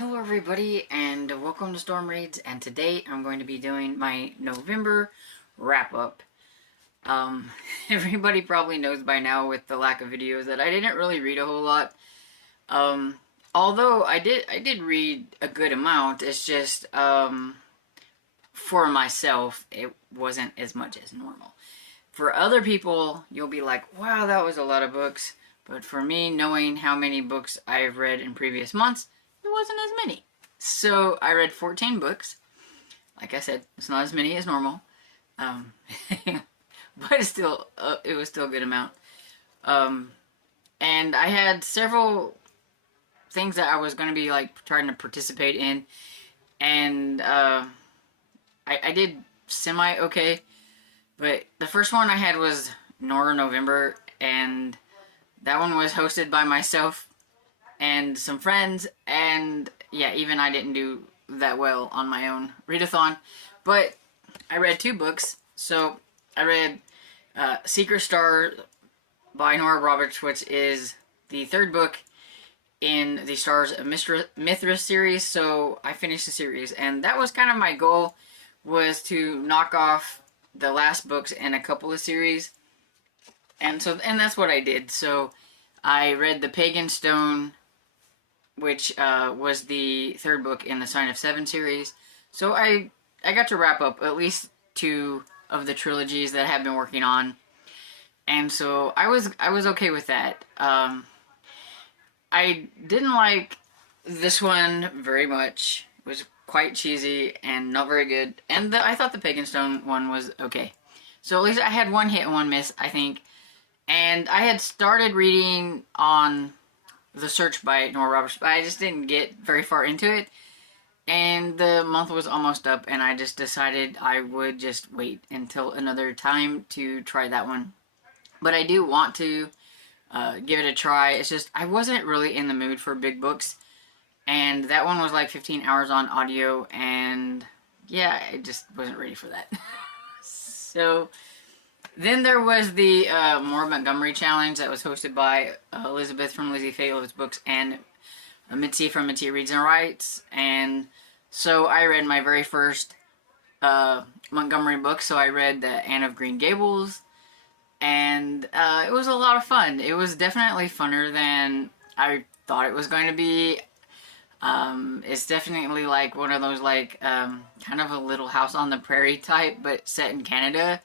Hello everybody and welcome to Storm Reads, and today I'm going to be doing my November wrap-up. Everybody probably knows by now with the lack of videos that I didn't really read a whole lot. Although I did read a good amount, it's just for myself it wasn't as much as normal. For other people, you'll be like, wow, that was a lot of books. But for me, knowing how many books I've read in previous months, it wasn't as many. So I read 14 books. Like I said, it's not as many as normal. But it's still, it was still a good amount. And I had several things that I was going to be like trying to participate in. And I did semi-okay. But the first one I had was November, and that one was hosted by myself and some friends, and yeah, even I didn't do that well on my own readathon, but I read 2 books. So I read Secret Star by Nora Roberts, which is the 3rd book in the Stars of Mithras series. So I finished the series, and that was kind of my goal, was to knock off the last books in a couple of series, and that's what I did. So I read The Pagan Stone, which was the 3rd book in the Sign of Seven series. So I got to wrap up at least 2 of the trilogies that I have been working on, and so I was okay with that. I didn't like this one very much. It was quite cheesy and not very good, and I thought the Pagan Stone one was okay. So at least I had 1 hit and 1 miss, I think. And I had started reading on The Search by Nora Roberts, but I just didn't get very far into it. And the month was almost up, and I just decided I would just wait until another time to try that one. But I do want to give it a try. It's just I wasn't really in the mood for big books. And that one was like 15 hours on audio, and yeah, I just wasn't ready for that. So then there was the Moore Montgomery Challenge that was hosted by Elizabeth from Lizzie Faye Loves Books and Mitzi from Mitzi Reads and Writes. And so I read my very first Montgomery book. So I read the Anne of Green Gables, and it was a lot of fun. It was definitely funner than I thought it was going to be. It's definitely like one of those like kind of a Little House on the Prairie type, but set in Canada.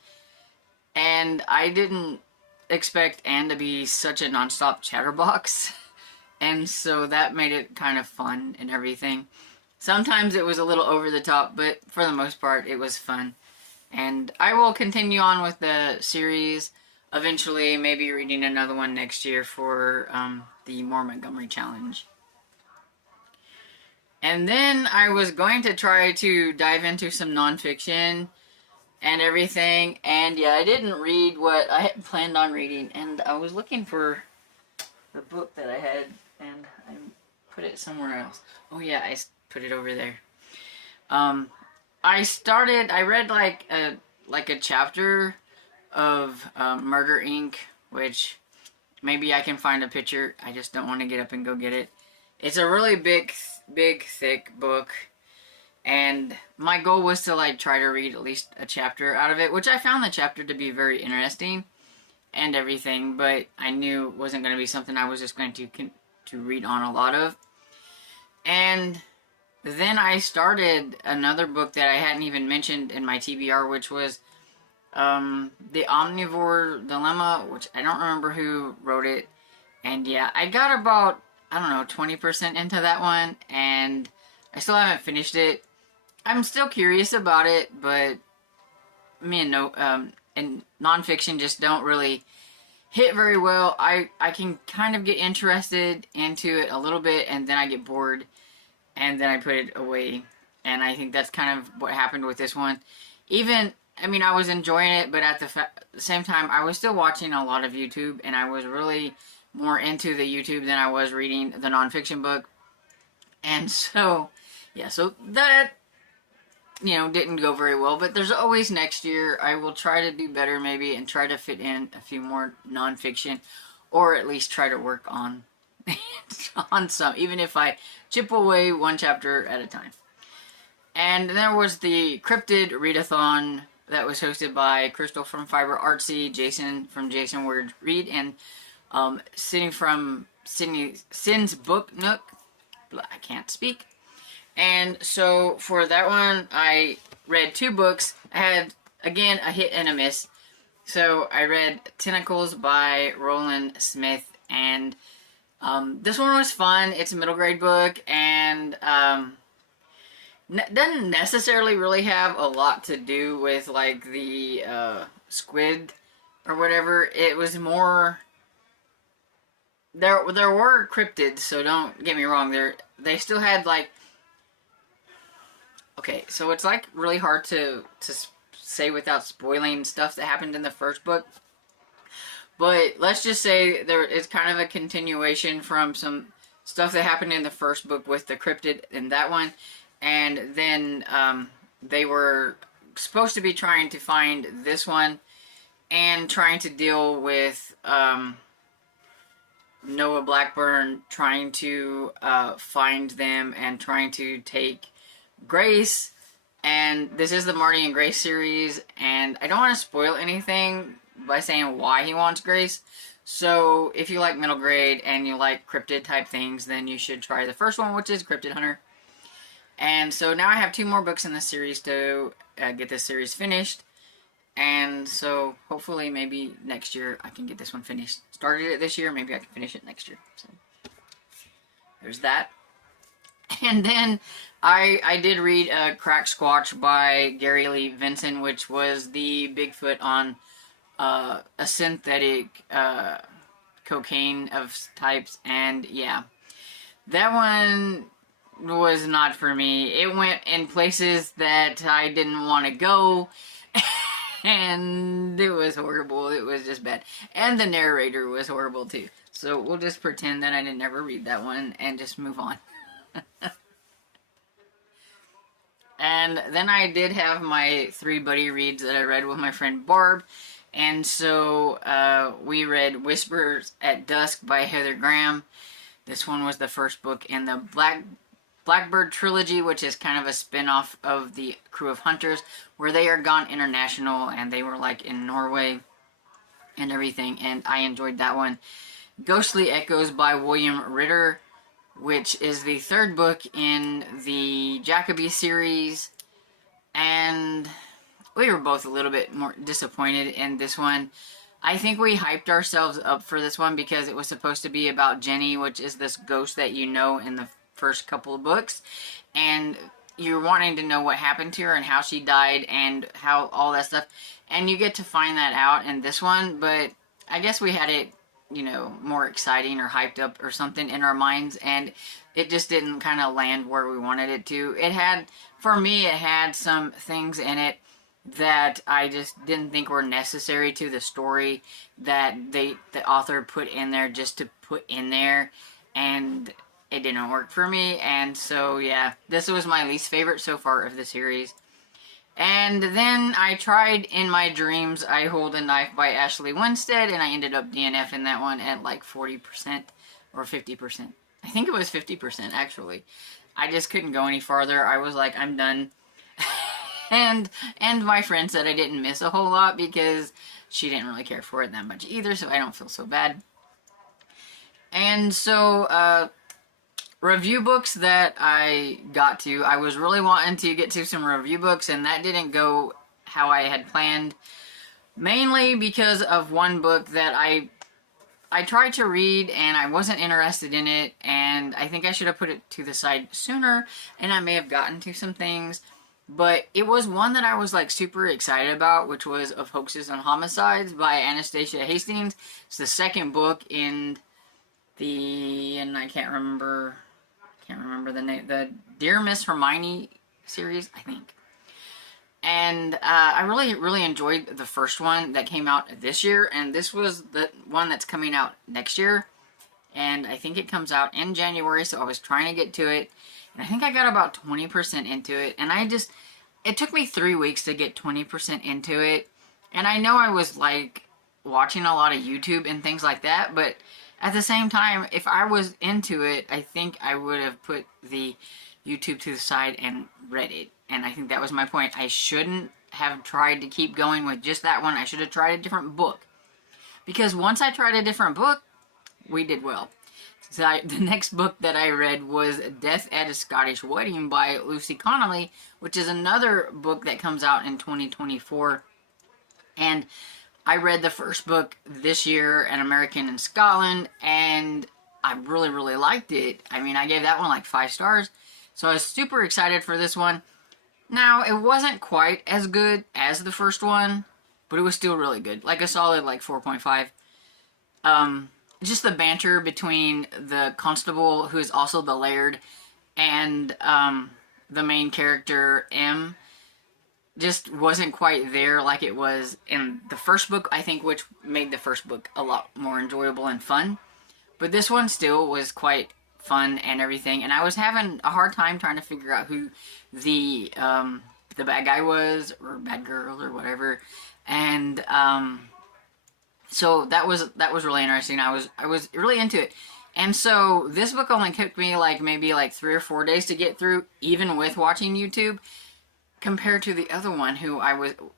And I didn't expect Anne to be such a nonstop chatterbox, and so that made it kind of fun and everything. Sometimes it was a little over the top, but for the most part it was fun. And I will continue on with the series, eventually maybe reading another one next year for the Moore Montgomery Challenge. And then I was going to try to dive into some nonfiction and everything, and yeah, I didn't read what I had planned on reading, and I was looking for the book that I had, and I put it somewhere else. Oh yeah, I put it over there. I read like a chapter of Murder Inc., which maybe I can find a picture. I just don't want to get up and go get it. It's a really big, thick book. And my goal was to like try to read at least a chapter out of it, which I found the chapter to be very interesting and everything, but I knew it wasn't going to be something I was just going to read on a lot of. And then I started another book that I hadn't even mentioned in my TBR, which was The Omnivore Dilemma, which I don't remember who wrote it. And yeah, I got about, I don't know, 20% into that one, and I still haven't finished it. I'm still curious about it, but me and nonfiction just don't really hit very well. I can kind of get interested into it a little bit, and then I get bored, and then I put it away. And I think that's kind of what happened with this one. I mean, I was enjoying it, but at the same time, I was still watching a lot of YouTube, and I was really more into the YouTube than I was reading the nonfiction book. And so, yeah, so that, didn't go very well, but there's always next year. I will try to do better maybe and try to fit in a few more nonfiction, or at least try to work on on some, even if I chip away one chapter at a time. And there was the Cryptid Readathon that was hosted by Crystal from Fiber Artsy, Jason from Jason Word Read, and Sydney from Sin's Book Nook. I can't speak. And so for that one, I read 2 books. I had, again, a hit and a miss. So I read Tentacles by Roland Smith, and this one was fun. It's a middle grade book, and doesn't necessarily really have a lot to do with like the squid or whatever. It was more, there were cryptids, so don't get me wrong. They still had like, okay, so it's like really hard to say without spoiling stuff that happened in the first book. But let's just say there is kind of a continuation from some stuff that happened in the first book with the cryptid in that one. And then they were supposed to be trying to find this one and trying to deal with Noah Blackburn trying to find them and trying to take Grace. And this is the Marty and Grace series, and I don't want to spoil anything by saying why he wants Grace. So if you like middle grade and you like cryptid type things, then you should try the first one, which is Cryptid Hunter. And so now I have 2 more books in this series to get this series finished. And so hopefully maybe next year I can get this one finished. Started it this year, maybe I can finish it next year. So there's that. And then I did read Crack Squatch by Gary Lee Vinson, which was the Bigfoot on a synthetic cocaine of types. And yeah, that one was not for me. It went in places that I didn't want to go. And it was horrible. It was just bad. And the narrator was horrible too. So we'll just pretend that I didn't ever read that one and just move on. And then I did have my 3 buddy reads that I read with my friend Barb. And so we read Whispers at Dusk by Heather Graham. This one was the first book in the Blackbird trilogy, which is kind of a spin-off of the Crew of Hunters, where they are gone international and they were like in Norway and everything, and I enjoyed that one. Ghostly Echoes by William Ritter, which is the 3rd book in the Jacoby series, and we were both a little bit more disappointed in this one. I think we hyped ourselves up for this one because it was supposed to be about Jenny, which is this ghost that you know in the first couple of books, and you're wanting to know what happened to her and how she died and how all that stuff, and you get to find that out in this one. But I guess we had it, you know, more exciting or hyped up or something in our minds, and it just didn't kind of land where we wanted it to. It had, for me, it had some things in it that I just didn't think were necessary to the story that the author put in there just to put in there, and it didn't work for me. And so yeah, this was my least favorite so far of the series. And then I tried In My Dreams, I Hold a Knife by Ashley Winstead, and I ended up DNFing that one at like 40% or 50%. I think it was 50% actually. I just couldn't go any farther. I was like, I'm done. and my friend said I didn't miss a whole lot because she didn't really care for it that much either, so I don't feel so bad. And so, review books that I got to. I was really wanting to get to some review books, and that didn't go how I had planned. Mainly because of one book that I tried to read, and I wasn't interested in it, and I think I should have put it to the side sooner, and I may have gotten to some things. But it was one that I was like super excited about, which was Of Hoaxes and Homicides by Anastasia Hastings. It's the 2nd book in the, and I can't remember the name, the Dear Miss Hermione series, I think. And I really enjoyed the first one that came out this year, and this was the one that's coming out next year, and I think it comes out in January, so I was trying to get to it, and I think I got about 20% into it, and it took me 3 weeks to get 20% into it, and I know I was like watching a lot of YouTube and things like that, but at the same time, if I was into it, I think I would have put the YouTube to the side and read it. And I think that was my point. I shouldn't have tried to keep going with just that one. I should have tried a different book. Because once I tried a different book, we did well. So the next book that I read was Death at a Scottish Wedding by Lucy Connolly, which is another book that comes out in 2024. And I read the first book this year, An American in Scotland, and I really, really liked it. I mean, I gave that one like 5 stars. So I was super excited for this one. Now, it wasn't quite as good as the first one, but it was still really good. Like a solid like 4.5. Just the banter between the constable, who is also the laird, and the main character, M, just wasn't quite there like it was in the first book, I think, which made the first book a lot more enjoyable and fun. But this one still was quite fun and everything, and I was having a hard time trying to figure out who the bad guy was, or bad girl, or whatever. And so that was really interesting. I was really into it. And so this book only took me like maybe like 3 or 4 days to get through, even with watching YouTube, compared to the other one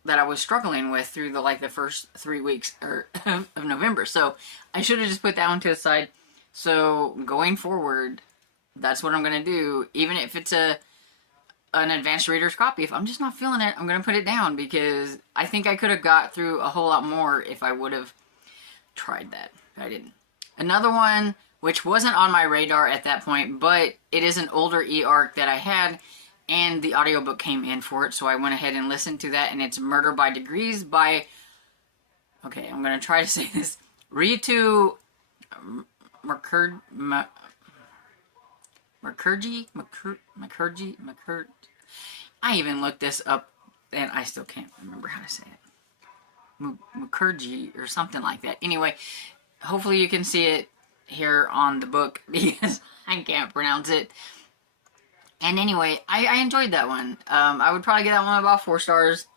that I was struggling with through the first 3 weeks of November. So I should have just put that one to the side. So going forward, that's what I'm gonna do. Even if it's an advanced reader's copy, if I'm just not feeling it, I'm gonna put it down, because I think I could have got through a whole lot more if I would have tried that. I didn't. Another one, which wasn't on my radar at that point, but it is an older e-arc that I had, and the audiobook came in for it, so I went ahead and listened to that, and it's Murder by Degrees by, okay, I'm going to try to say this, Ritu Mukherjee. I even looked this up, and I still can't remember how to say it. Mukherjee, or something like that. Anyway, hopefully you can see it here on the book, because I can't pronounce it. And anyway, I enjoyed that one. I would probably get that one about 4 stars.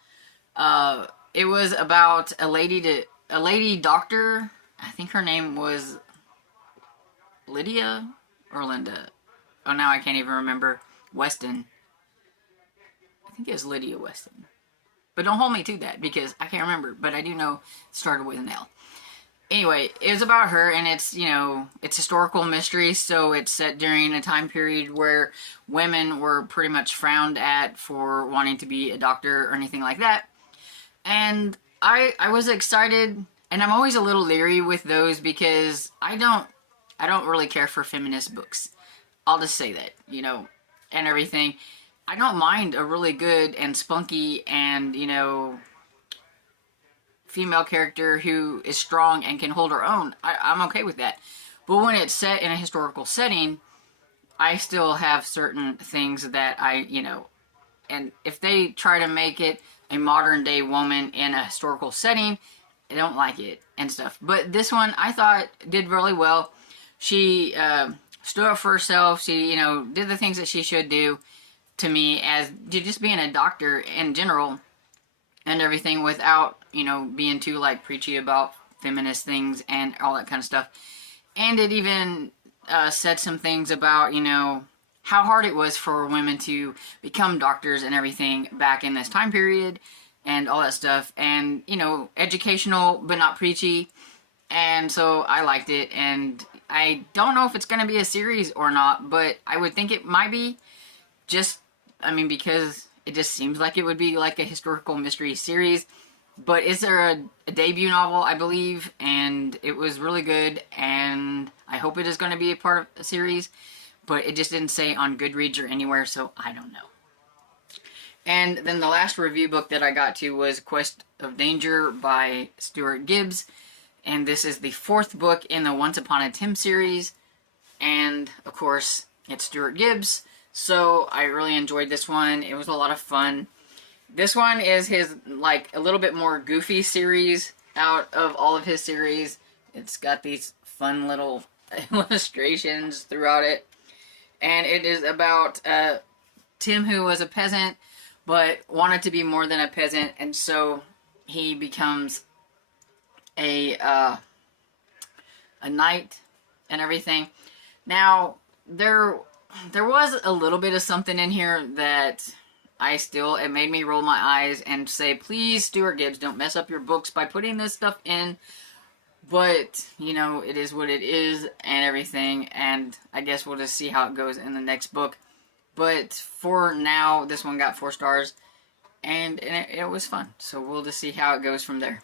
It was about a lady doctor. I think her name was Lydia or Linda. Oh, now I can't even remember. Weston. I think it was Lydia Weston. But don't hold me to that, because I can't remember. But I do know it started with an L. Anyway, it was about her, and it's, it's historical mystery, so it's set during a time period where women were pretty much frowned at for wanting to be a doctor or anything like that. And I was excited, and I'm always a little leery with those, because I don't really care for feminist books. I'll just say that, and everything. I don't mind a really good and spunky and, female character who is strong and can hold her own. I'm okay with that. But when it's set in a historical setting, I still have certain things that and if they try to make it a modern day woman in a historical setting, I don't like it and stuff. But this one, I thought, did really well. She stood up for herself. She, did the things that she should do, to me, as just being a doctor in general and everything, without, being too, preachy about feminist things and all that kind of stuff. And it even said some things about, how hard it was for women to become doctors and everything back in this time period and all that stuff. And, educational, but not preachy. And so I liked it. And I don't know if it's going to be a series or not, but I would think it might be, because it just seems like it would be like a historical mystery series. But is there a debut novel, I believe, and it was really good, and I hope it is going to be a part of a series, but it just didn't say on Goodreads or anywhere, so I don't know. And then the last review book that I got to was Quest of Danger by Stuart Gibbs, and this is the 4th book in the Once Upon a Tim series, and of course, it's Stuart Gibbs, so I really enjoyed this one. It was a lot of fun. This one is his, a little bit more goofy series out of all of his series. It's got these fun little illustrations throughout it. And it is about Tim, who was a peasant, but wanted to be more than a peasant. And so he becomes a knight and everything. Now, there was a little bit of something in here that it made me roll my eyes and say, please, Stuart Gibbs, don't mess up your books by putting this stuff in. But, you know, it is what it is and everything, and I guess we'll just see how it goes in the next book. But for now, this one got 4 stars, and it was fun. So we'll just see how it goes from there.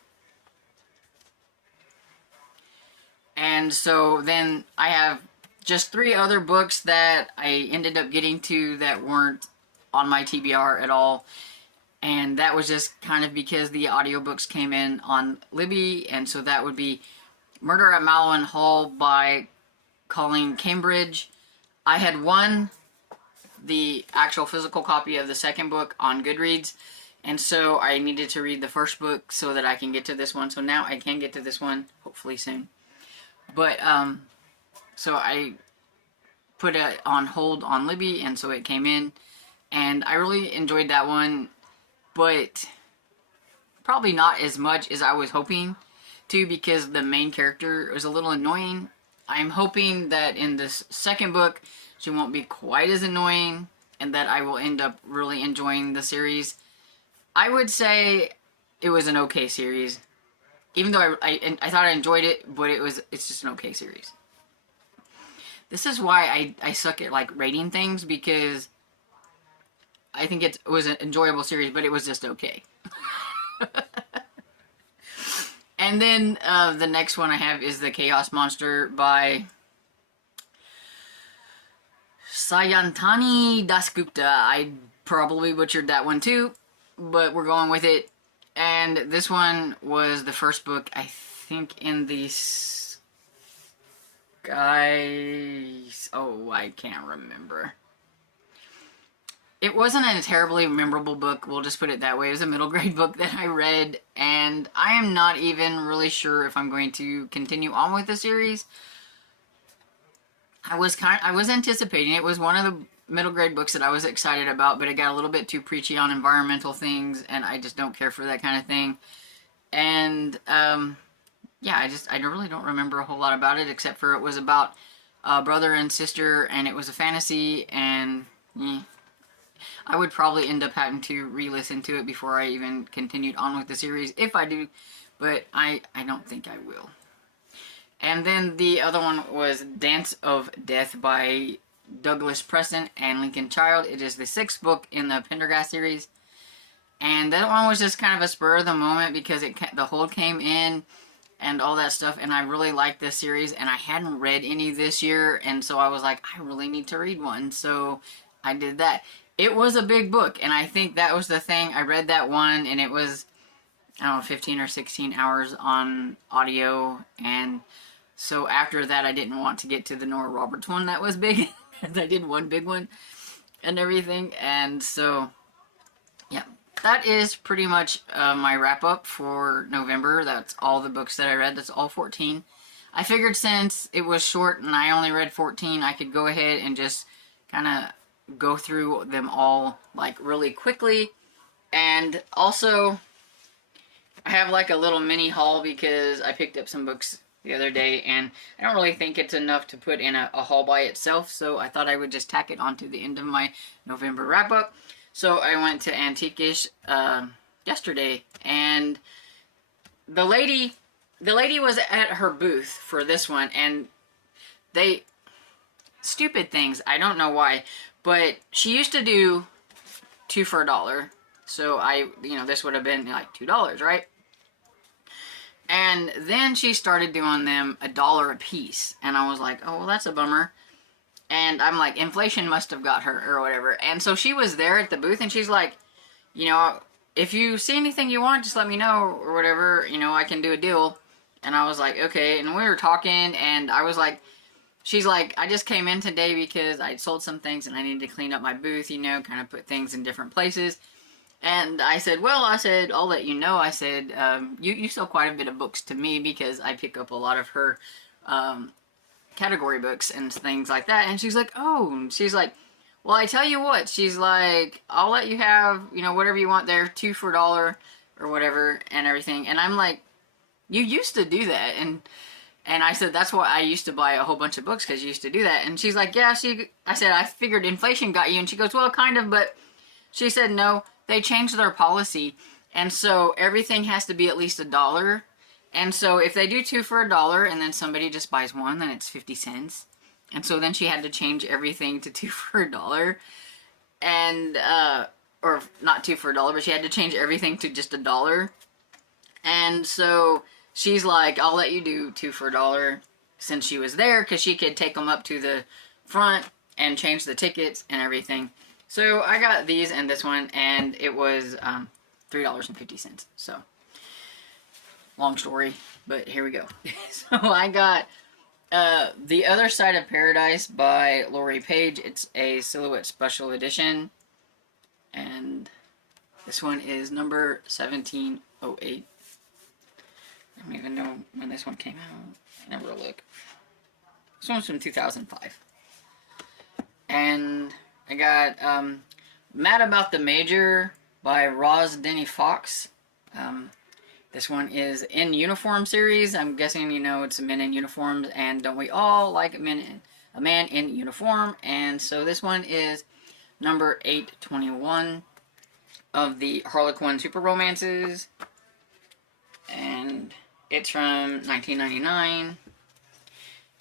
And so then I have just 3 other books that I ended up getting to that weren't on my TBR at all. And that was just kind of because the audiobooks came in on Libby, and so that would be Murder at Malwyn Hall by Colleen Cambridge. I had won the actual physical copy of the second book on Goodreads, and so I needed to read the first book so that I can get to this one. So now I can get to this one, hopefully soon. But, so I put it on hold on Libby, and so it came in, and I really enjoyed that one, but probably not as much as I was hoping to, because the main character was a little annoying. I'm hoping that in this second book, she won't be quite as annoying, and that I will end up really enjoying the series. I would say it was an okay series. Even though I thought I enjoyed it, but it's just an okay series. This is why I suck at, like, rating things, because I think it was an enjoyable series, but it was just okay. And then the next one I have is The Chaos Monster by Sayantani Dasgupta. I probably butchered that one too, but we're going with it. And this one was the first book, I think, in the Skies... Oh, I can't remember. It wasn't a terribly memorable book, we'll just put it that way. It was a middle grade book that I read, and I am not even really sure if I'm going to continue on with the series. I was anticipating it. It was one of the middle grade books that I was excited about, but it got a little bit too preachy on environmental things, and I just don't care for that kind of thing. And yeah, I really don't remember a whole lot about it, except for it was about a brother and sister, and it was a fantasy, and I would probably end up having to re-listen to it before I even continued on with the series, if I do, but I don't think I will. And then the other one was Dance of Death by Douglas Preston and Lincoln Child. It is the 6th book in the Pendergast series, and that one was just kind of a spur of the moment because the hold came in and all that stuff, and I really liked this series, and I hadn't read any this year, and so I was like, I really need to read one, so I did that. It was a big book, and I think that was the thing. I read that one, and it was, I don't know, 15 or 16 hours on audio, and so after that, I didn't want to get to the Nora Roberts one that was big, and I did one big one, and everything, and so, yeah. That is pretty much my wrap-up for November. That's all the books that I read. That's all 14. I figured since it was short and I only read 14, I could go ahead and just kind of go through them all, like, really quickly. And also, I have, like, a little mini haul because I picked up some books the other day, and I don't really think it's enough to put in a haul by itself, so I thought I would just tack it onto the end of my November wrap-up. So I went to Antiquish yesterday, and the lady was at her booth for this one, and stupid things, I don't know why, but she used to do 2 for $1, so this would have been like $2, right? And then she started doing them $1 a piece, and I was like, oh, well, that's a bummer. And I'm like, inflation must have got her, or whatever. And so she was there at the booth, and she's like, if you see anything you want, just let me know, or whatever, I can do a deal. And I was like, okay. And we were talking, and I was like, she's like, I just came in today because I sold some things, and I needed to clean up my booth, kind of put things in different places. And I said, well, I'll let you know. I said, you sell quite a bit of books to me because I pick up a lot of her, category books and things like that. And she's like, oh, she's like, well, I tell you what, she's like, I'll let you have, whatever you want there, 2 for $1 or whatever and everything. And I'm like, you used to do that. And I said, that's why I used to buy a whole bunch of books, because you used to do that. And she's like, yeah, I said, I figured inflation got you. And she goes, well, kind of, but she said, no, they changed their policy. And so everything has to be at least $1. And so if they do 2 for $1 and then somebody just buys one, then it's 50 cents. And so then she had to change everything to 2 for $1. And, or not 2 for $1, but she had to change everything to just $1. And so she's like, I'll let you do 2 for $1, since she was there, because she could take them up to the front and change the tickets and everything. So I got these and this one, and it was $3.50. So long story, but here we go. So I got The Other Side of Paradise by Lori Page. It's a Silhouette Special Edition, and this one is number 1708. I don't even know when this one came out. I never look. This one's from 2005. And I got Mad About the Major by Roz Denny Fox. This one is In Uniform series. I'm guessing you know it's Men in Uniforms, and don't we all like a man in uniform? And so this one is number 821 of the Harlequin Super Romances. And it's from 1999.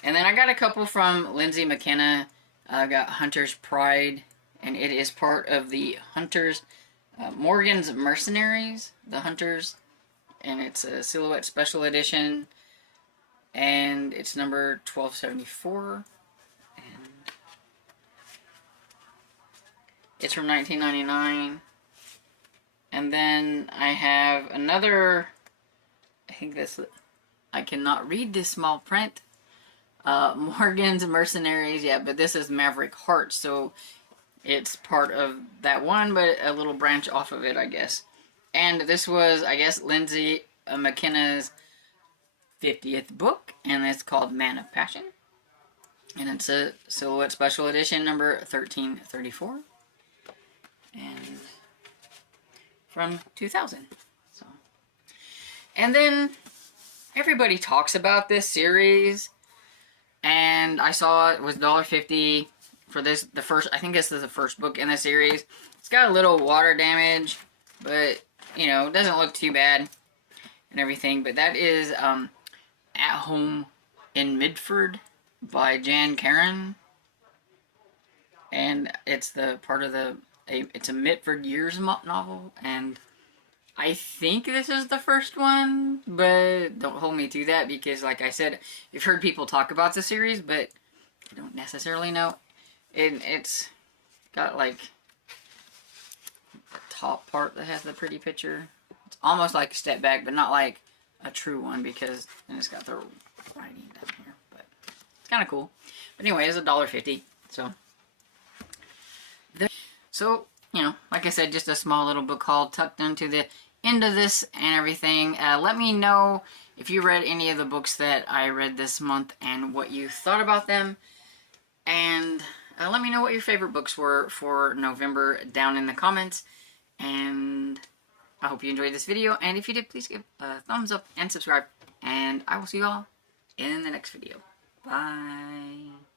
And then I got a couple from Lindsay McKenna. I got Hunter's Pride, and it is part of the Hunters, Morgan's Mercenaries, the Hunters, and it's a Silhouette Special Edition, and it's number 1274, and it's from 1999. And then I have another, I think this, I cannot read this small print, Morgan's Mercenaries, yeah, but this is Maverick Heart, so it's part of that one, but a little branch off of it, I guess. And this was, I guess, Lindsay McKenna's 50th book, and it's called Man of Passion. And it's a Silhouette Special Edition, number 1334. And from 2000. So, and then everybody talks about this series, and I saw it was $1.50 for this, the first, I think this is the first book in the series. It's got a little water damage, but, you know, it doesn't look too bad and everything. But that is At Home in Midford by Jan Karen. And it's the part of the, it's a Mitford Years novel, and I think this is the first one, but don't hold me to that, because like I said, you've heard people talk about the series, but I don't necessarily know. It's got like the top part that has the pretty picture. It's almost like a step back, but not like a true one, because then it's got the writing down here, but it's kind of cool. But anyway, it's $1.50, so you know, like I said, just a small little book haul tucked into the end of this and everything. Let me know if you read any of the books that I read this month and what you thought about them. And let me know what your favorite books were for November down in the comments. And I hope you enjoyed this video. And if you did, please give a thumbs up and subscribe. And I will see you all in the next video. Bye.